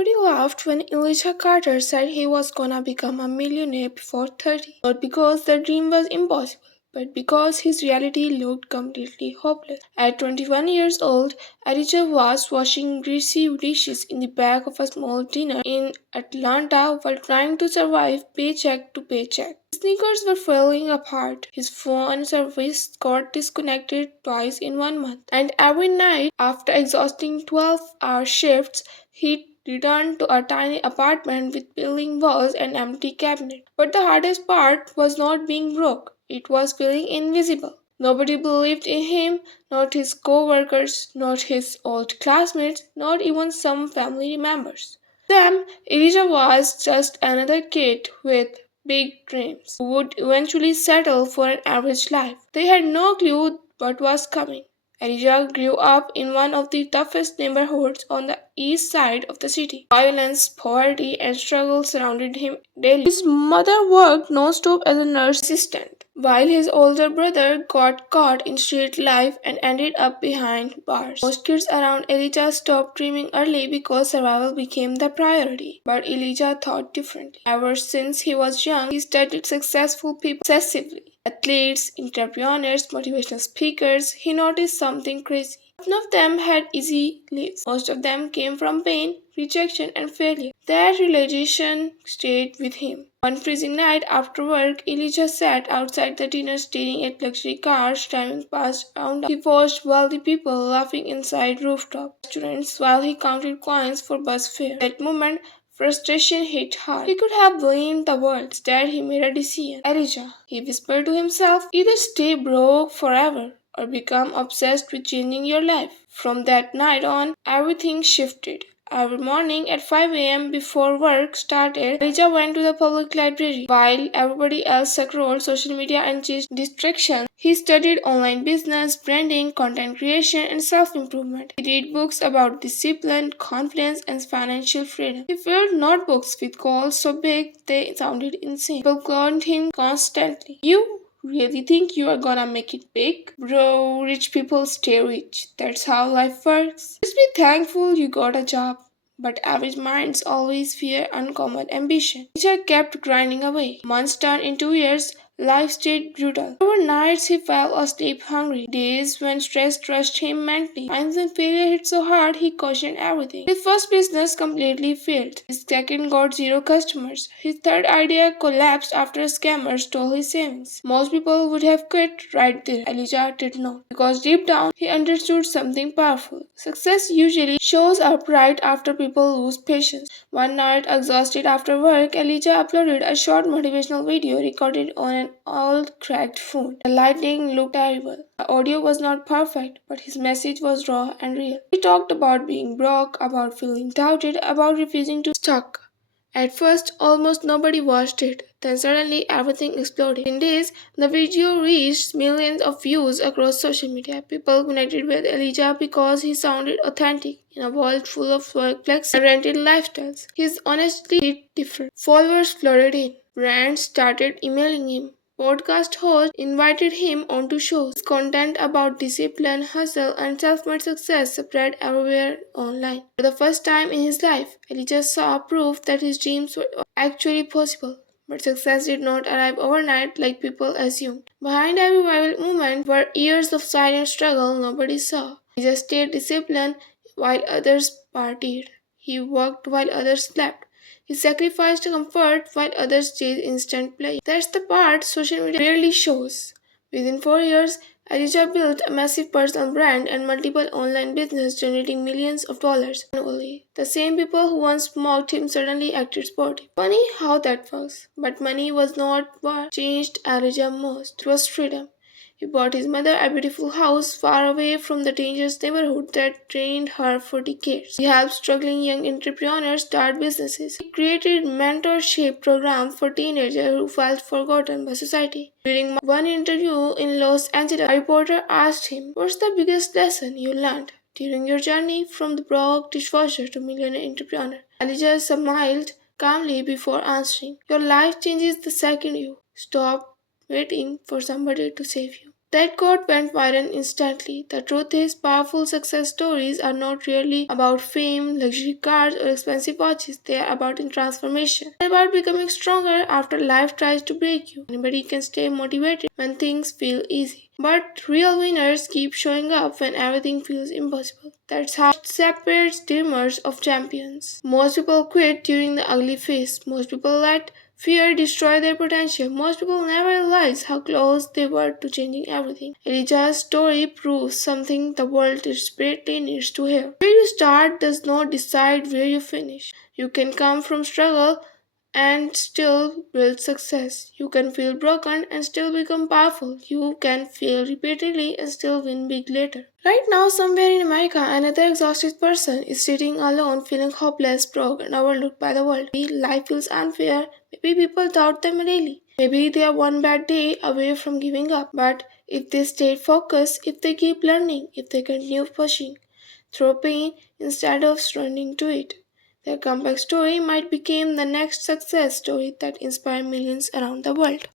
Nobody laughed when Elijah Carter said he was gonna become a millionaire before 30. Not because the dream was impossible, but because his reality looked completely hopeless. At 21 years old, Elijah was washing greasy dishes in the back of a small diner in Atlanta while trying to survive paycheck to paycheck. His sneakers were falling apart, his phone service got disconnected twice in 1 month, and every night, after exhausting 12-hour shifts, he returned to a tiny apartment with peeling walls and empty cabinet. But the hardest part was not being broke, it was feeling invisible. Nobody believed in him, not his co-workers, not his old classmates, not even some family members. To them, Elijah was just another kid with big dreams who would eventually settle for an average life. They had no clue what was coming. Elijah grew up in one of the toughest neighborhoods on the east side of the city. Violence, poverty, and struggle surrounded him daily. His mother worked nonstop as a nurse assistant, while his older brother got caught in street life and ended up behind bars. Most kids around Elijah stopped dreaming early because survival became the priority. But Elijah thought differently. Ever since he was young, he studied successful people obsessively. Athletes, entrepreneurs, motivational speakers, he noticed something crazy. None of them had easy lives. Most of them came from pain, rejection, and failure. That realization stayed with him. One freezing night after work, Elijah sat outside the dinner staring at luxury cars driving past around. He watched wealthy people laughing inside rooftop restaurants while he counted coins for bus fare. That moment, frustration hit hard. He could have blamed the world. Instead, he made a decision. Elijah, he whispered to himself, either stay broke forever or become obsessed with changing your life. From that night on, everything shifted. Every morning at 5 a.m. before work started, Elijah went to the public library. While everybody else scrolled social media and chased distractions, he studied online business, branding, content creation, and self-improvement. He read books about discipline, confidence, and financial freedom. He filled notebooks with goals so big they sounded insane. People cloned him constantly. You really think you are gonna make it big? Bro, rich people stay rich. That's how life works. Just be thankful you got a job. But average minds always fear uncommon ambition. Nature kept grinding away. Months turned into years. Life stayed brutal. There were nights he fell asleep hungry, days when stress crushed him mentally, times when failure hit so hard he questioned everything. His first business completely failed. His second got zero customers. His third idea collapsed after a scammer stole his savings. Most people would have quit right there. Elijah did not, because deep down he understood something powerful. Success usually shows up right after people lose patience. One night, exhausted after work, Elijah uploaded a short motivational video recorded on an old cracked phone. The lighting looked terrible. The audio was not perfect, but his message was raw and real. He talked about being broke, about feeling doubted, about refusing to stuck. At first, almost nobody watched it. Then suddenly everything exploded. In days, the video reached millions of views across social media. People connected with Elijah because he sounded authentic in a world full of workplaces and rented lifestyles. His honesty hit different. Followers flooded in. Brands started emailing him. Podcast hosts invited him onto shows. His content about discipline, hustle, and self-made success spread everywhere online. For the first time in his life, Elijah saw proof that his dreams were actually possible. But success did not arrive overnight like people assumed. Behind every viral movement were years of silent struggle nobody saw. Elijah stayed disciplined while others partied. He worked while others slept. He sacrificed comfort while others chased instant play. That's the part social media rarely shows. Within 4 years, Elijah built a massive personal brand and multiple online businesses generating millions of dollars annually. The same people who once mocked him suddenly acted sporty. Funny how that works. But money was not what changed Elijah most. It was freedom. He bought his mother a beautiful house far away from the dangerous neighborhood that drained her for decades. He helped struggling young entrepreneurs start businesses. He created mentorship programs for teenagers who felt forgotten by society. During one interview in Los Angeles, a reporter asked him, "What's the biggest lesson you learned during your journey from the broke dishwasher to millionaire entrepreneur?" Elijah smiled calmly before answering, "Your life changes the second you stop waiting for somebody to save you." That quote went viral instantly. The truth is, powerful success stories are not really about fame, luxury cars, or expensive watches. They are about transformation. They're about becoming stronger after life tries to break you. Anybody can stay motivated when things feel easy. But real winners keep showing up when everything feels impossible. That's how separates dreamers of champions. Most people quit during the ugly phase. Most people let fear destroy their potential. Most people never realize how close they were to changing everything. Elijah's story proves something the world desperately needs to hear. Where you start does not decide where you finish. You can come from struggle and still build success. You can feel broken and still become powerful. You can fail repeatedly and still win big later. Right now, somewhere in America, another exhausted person is sitting alone, feeling hopeless, broke, and overlooked by the world. Maybe life feels unfair. Maybe people doubt them daily. Maybe they are one bad day away from giving up. But if they stay focused, if they keep learning, if they continue pushing through pain instead of running to it, their comeback story might become the next success story that inspires millions around the world.